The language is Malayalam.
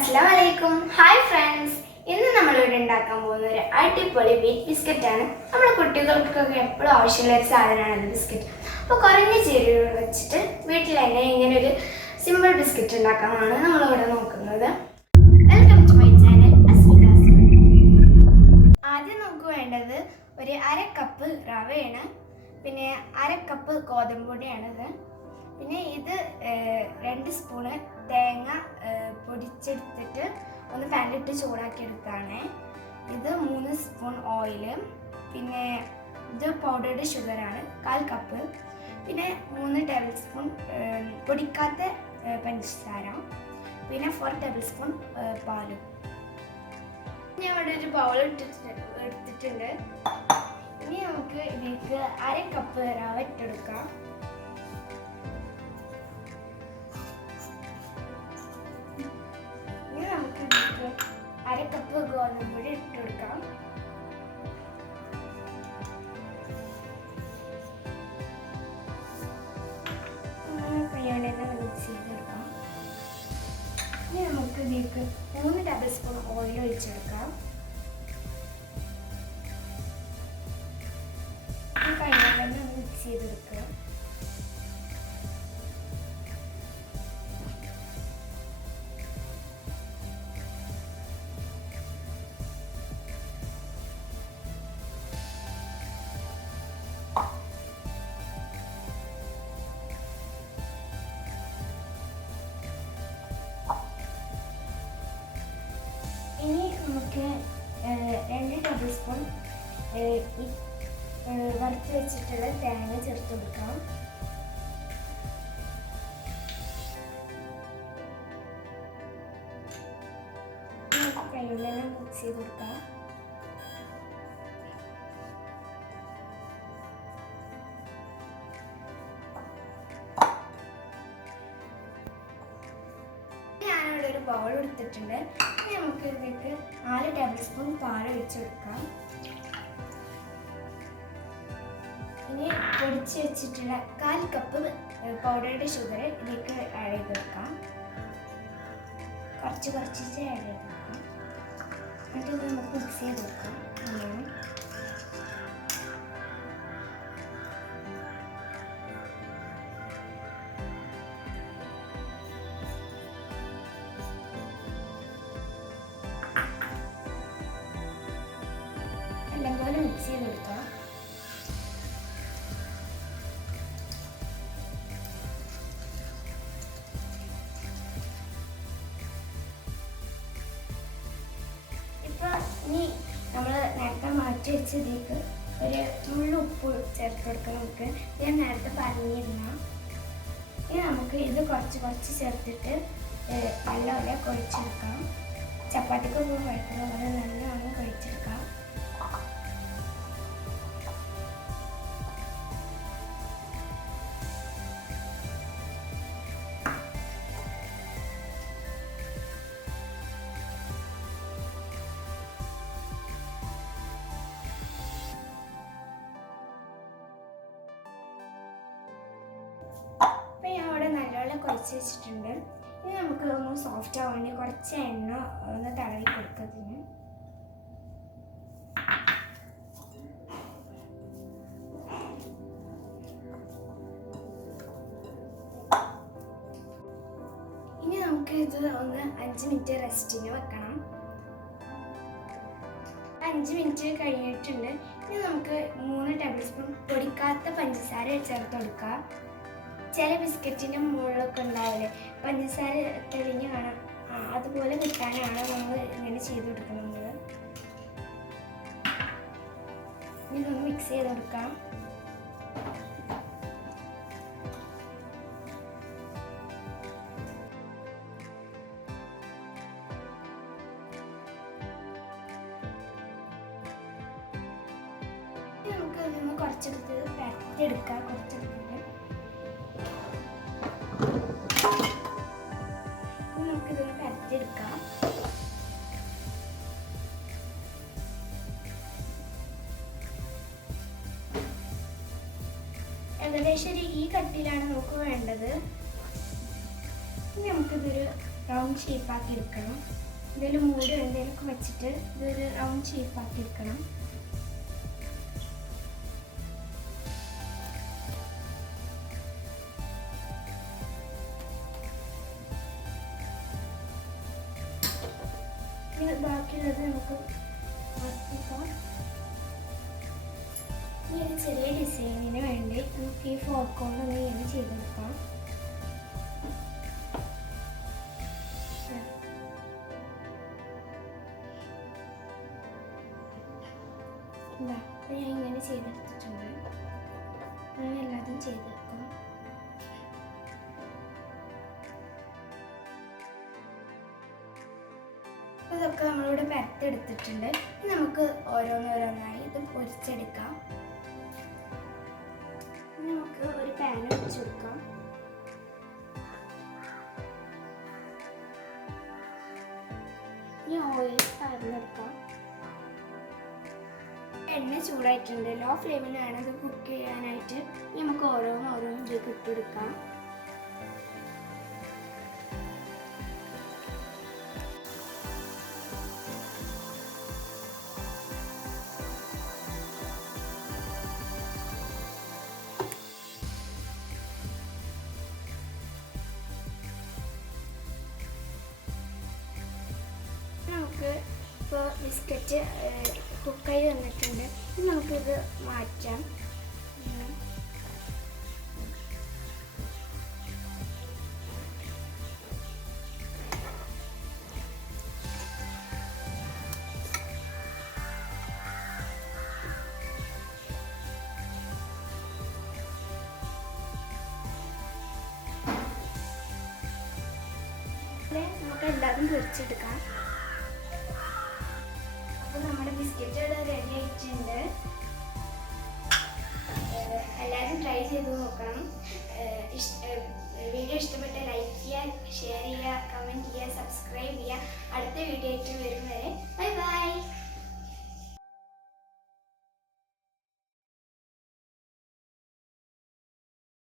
Assalamualaikum. Hi friends. ഇന്ന് നമ്മൾ ഇവിടെ ഉണ്ടാക്കാൻ പോകുന്ന ഒരു അടിപൊളി വീറ്റ് ബിസ്ക്കറ്റ് ആണ്. നമ്മുടെ കുട്ടികൾക്കൊക്കെ എപ്പോഴും ആവശ്യമുള്ള ഒരു സാധനമാണ് ബിസ്ക്കറ്റ്. അപ്പോൾ കുറഞ്ഞ ചേരുവകൾ വെച്ചിട്ട് വീട്ടിൽ തന്നെ ഇങ്ങനെ ഒരു സിമ്പിൾ ബിസ്ക്കറ്റ് ഉണ്ടാക്കാനാണ് നമ്മൾ ഇവിടെ നോക്കുന്നത്. Welcome to my channel Asmidas. ആദ്യം നമുക്ക് വേണ്ടത് ഒരു 1/2 കപ്പ് റവയാണ്, പിന്നെ 1/2 കപ്പ് ഗോതമ്പ് പൊടിയാണിത്, പിന്നെ ഇത് 2 സ്പൂണ് തേങ്ങ പൊടിച്ചെടുത്തിട്ട് ഒന്ന് പാനിലിട്ട് ചൂടാക്കിയെടുത്താണ്. ഇത് 3 സ്പൂൺ ഓയില്, പിന്നെ ഇത് പൗഡേർഡ് ഷുഗറാണ് 1/4 കപ്പ്, പിന്നെ 3 ടേബിൾ സ്പൂൺ പൊടിക്കാത്ത പഞ്ചസാര, പിന്നെ 4 ടേബിൾ സ്പൂൺ പാലും. ഞാൻ ഇവിടെ ഒരു ബൗൾ എടുത്തിട്ടുണ്ട്. ഇനി നമുക്ക് ഇതിലേക്ക് 1/2 കപ്പ് റവ ഇട്ടെടുക്കാം. ഇനി നമുക്ക് ഇതിലേക്ക് 1/2 കപ്പ് ഗോതമ്പ് പൊടി ഇട്ടെടുക്കാം. കയ്യോടെ മിക്സ് ചെയ്തെടുക്കാം. ഇനി നമുക്ക് ഇതിലേക്ക് 3 ടേബിൾ സ്പൂൺ ഓയിൽ ഒഴിച്ചെടുക്കാം. കയ്യോടെ മിക്സ് ചെയ്തെടുക്കുക. ഇനി നമുക്ക് 2 ടേബിൾ സ്പൂൺ വറുത്ത് വെച്ചിട്ടുള്ള തേങ്ങ ചേർത്ത് കൊടുക്കാം. കയ്യിലെല്ലാം മിക്സ് ചെയ്ത് കൊടുക്കാം. ഞാനിവിടെ ഒരു ബൗൾ എടുത്തിട്ടുണ്ട്. ഇനി നമുക്ക് ഇതിലേക്ക് 4 ടേബിൾ സ്പൂൺ പാൽ ഒഴിച്ചെടുക്കാം. ഇനി പൊടിച്ച് വെച്ചിട്ടുള്ള 1/4 കപ്പ് പൗഡേർഡ് ഷുഗർ ഇതിലേക്ക് ആഡ് ചെയ്ത് കൊടുക്കാം. കുറച്ച് ആഡ് ചെയ്ത് കൊടുക്കാം. എന്നിട്ട് ഇത് നമുക്ക് മിക്സ് ചെയ്ത് കൊടുക്കാം. എല്ലാം പോലെ മിക്സ് ചെയ്തെടുക്കാം. ഇനി നമ്മൾ നേരത്തെ മാറ്റി വെച്ചതിലേക്ക് ഒരു നുള്ളു ഉപ്പ് ചേർത്ത് കൊടുക്കാം. നമുക്ക് ഞാൻ നേരത്തെ പറഞ്ഞിരുന്ന ഇനി നമുക്ക് ഇത് കുറച്ച് ചേർത്തിട്ട് നല്ലപോലെ കുഴച്ചെടുക്കാം. ചപ്പാത്തിക്കൊക്കെ കുഴക്കുന്ന പോലെ നല്ലോണം കുഴച്ചെടുക്കാം. അപ്പം ഞാൻ അവിടെ നല്ലോണം കുഴച്ച് വെച്ചിട്ടുണ്ട്. ഇനി നമുക്ക് ഒന്ന് സോഫ്റ്റ് ആവാൻ വേണ്ടി കുറച്ച് എണ്ണ ഒന്ന് തടവി കൊടുക്കുന്നതിന്. ഇനി നമുക്ക് ഇത് ഒന്ന് 5 മിനിറ്റ് റെസ്റ്റിന് വെക്കണം. 5 മിനിറ്റ് കഴിഞ്ഞിട്ടുണ്ട്. ഇനി നമുക്ക് 3 ടേബിൾ സ്പൂൺ പൊടിക്കാത്ത പഞ്ചസാര ചേർത്ത് കൊടുക്കാം. ചില ബിസ്ക്കറ്റിൻ്റെ മുകളിലൊക്കെ ഉണ്ടാവില്ലേ പഞ്ചസാര തെളിഞ്ഞ് കാണാം, അതുപോലെ കിട്ടാനാണ് നമ്മൾ ഇങ്ങനെ ചെയ്ത് കൊടുക്കുന്നത്. ഇതൊന്ന് മിക്സ് ചെയ്ത് കൊടുക്കാം. നമുക്ക് ഇതൊന്ന് കുറച്ചെടുത്ത് പരത്തിയെടുക്കാം. കുറച്ചെടുത്തിട്ട് നമുക്കിതൊന്ന് പരത്തിയെടുക്കാം. ഏകദേശം ഈ കട്ടിയിലാണ് നമുക്ക് വേണ്ടത്. ഇനി നമുക്കിതൊരു റൗണ്ട് ഷേപ്പാക്കി എടുക്കണം. ഇതിൽ മൂടി എന്തെങ്കിലുമൊക്കെ വെച്ചിട്ട് ഇതൊരു റൗണ്ട് ഷേപ്പാക്കി എടുക്കണം. ഇത് ബാക്കിയുള്ളത് നമുക്ക് വറുത്തിക്കാം. ഈ ഒരു ചെറിയ ഡിസൈനിന് വേണ്ടി നമുക്ക് ഈ ഫോർക്ക് കൊണ്ട് ഒന്ന് ഇങ്ങനെ ചെയ്തെടുക്കാം. ഞാൻ ഇങ്ങനെ ചെയ്തെടുത്തിട്ടുണ്ട്. ഞാൻ എല്ലാതും ചെയ്തെടുക്കും. ഇതൊക്കെ നമ്മളിവിടെ പരത്തെടുത്തിട്ടുണ്ട്. നമുക്ക് ഓരോന്നോരോന്നായി ഇത് പൊരിച്ചെടുക്കാം. നമുക്ക് ഒരു പാൻ വെച്ച് കൊടുക്കാം. ഈ ഓയിൽ പരന്നെടുക്കാം. എണ്ണ ചൂടായിട്ടുണ്ട്. ലോ ഫ്ലെയിമിലാണ് ഇത് കുക്ക് ചെയ്യാനായിട്ട്. നമുക്ക് ഓരോന്നും ഇതിലേക്ക് ഇട്ടെടുക്കാം. നമുക്ക് ഇപ്പോൾ ബിസ്ക്കറ്റ് കുക്കായി വന്നിട്ടുണ്ട്. നമുക്കിത് മാറ്റാം. നമുക്ക് എല്ലാതും പൊരിച്ചെടുക്കാം. അപ്പോൾ നമ്മുടെ ബിസ്ക്കറ്റ് ഇവിടെ റെഡി ആയിട്ടുണ്ട്. എല്ലാവരും ട്രൈ ചെയ്ത് നോക്കണം. വീഡിയോ ഇഷ്ടപ്പെട്ട ലൈക്ക് ചെയ്യുക, ഷെയർ ചെയ്യുക, കമൻറ്റ് ചെയ്യുക, സബ്സ്ക്രൈബ് ചെയ്യുക. അടുത്ത വീഡിയോ ആയിട്ട് വരും വരെ ബൈ ബൈ.